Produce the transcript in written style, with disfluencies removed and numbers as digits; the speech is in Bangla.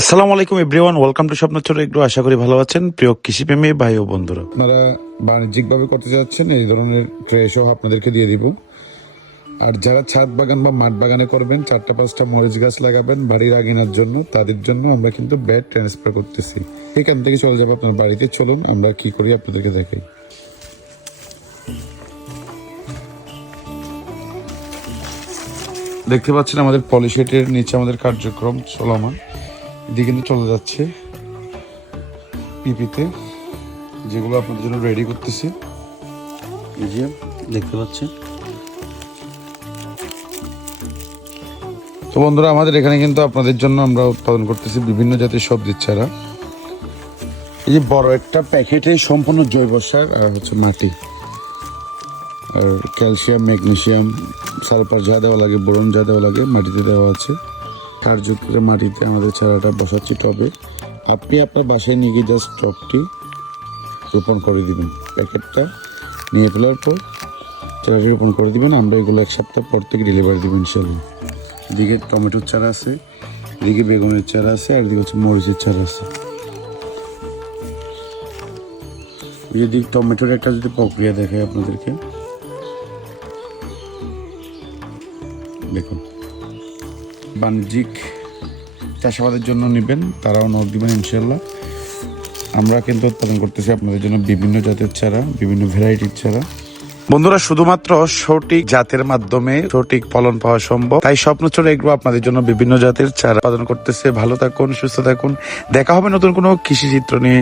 আসসালামু আলাইকুম এভরিওয়ান, ওয়েলকাম টু স্বপ্ন ছোট একটু। আশা করি ভালো আছেন প্রিয় কৃষিপ্রেমী ভাই ও বন্ধুরা। আপনারা বাণিজ্যিকভাবে করতে যাচ্ছেন এই ধরনের ট্রে সহ আপনাদেরকে দিয়ে দিব। আর যারা ছাদ বাগান বা মাঠ বাগানে করবেন, 4-5টা মরিচ গাছ লাগাবেন বাড়ির আঙিনার জন্য, তাদের জন্য আমরা কিন্তু বেড ট্রান্সফার করতেছি। এখান থেকে চলে যাবো আপনার বাড়িতে। চলুন আমরা কি করি আপনাদেরকে দেখাই। দেখতে পাচ্ছেন আমাদের পলিশেটের নিচে আমাদের কার্যক্রম চলমান। এদিকে কিন্তু চলে যাচ্ছে পিপিতে, যেগুলো আপনাদের জন্য রেডি করতেছি। এই যে দেখতে পাচ্ছেন। তো বন্ধুরা, আমাদের এখানে কিন্তু আপনাদের জন্য আমরা উৎপাদন করতেছি বিভিন্ন জাতের সবজির চারা। এই যে বড় একটা প্যাকেটে সম্পূর্ণ জৈব সার আর হচ্ছে মাটি, আর ক্যালসিয়াম, ম্যাগনেসিয়াম, সালফার যা দেওয়া লাগে, বোরন যা দেওয়া লাগে মাটিতে দেওয়া আছে। কার্যকরী মাটিতে আমাদের চারাটা বসাচ্ছি টবে। আপনি আপনার বাসায় নিয়ে গিয়ে জাস্ট টবটি রোপণ করে দিবেন। প্যাকেটটা নিয়ে ফেলার পর চারাটি রোপণ করে দিবেন। আমরা এগুলো 1 সপ্তাহ পর থেকে ডেলিভারি দেবেন ইনশাল্লাহ। এদিকে টমেটোর চারা আছে, এদিকে বেগুনের চারা আছে, আর এদিকে হচ্ছে মরিচের চারা আছে। যদি টমেটোর একটা যদি প্রক্রিয়া দেখায় আপনাদেরকে, দেখুন। বাণিজ্যিক চাষাবাদের জন্য নেবেন, তারাও নক দিবেন ইনশাল্লাহ। আমরা কিন্তু উৎপাদন করতেছি আপনাদের জন্য বিভিন্ন জাতের চারা, বিভিন্ন ভ্যারাইটির চারা। বন্ধুরা, শুধুমাত্র সঠিক জাতের মাধ্যমে সঠিক ফলন পাওয়া সম্ভব। তাই স্বপ্ন ছোট এগ্রো আপনাদের জন্য বিভিন্ন জাতের চারা উৎপাদন করতেছে। ভালো থাকুন, সুস্থ থাকুন। দেখা হবে নতুন কোনো কৃষি চিত্র নিয়ে।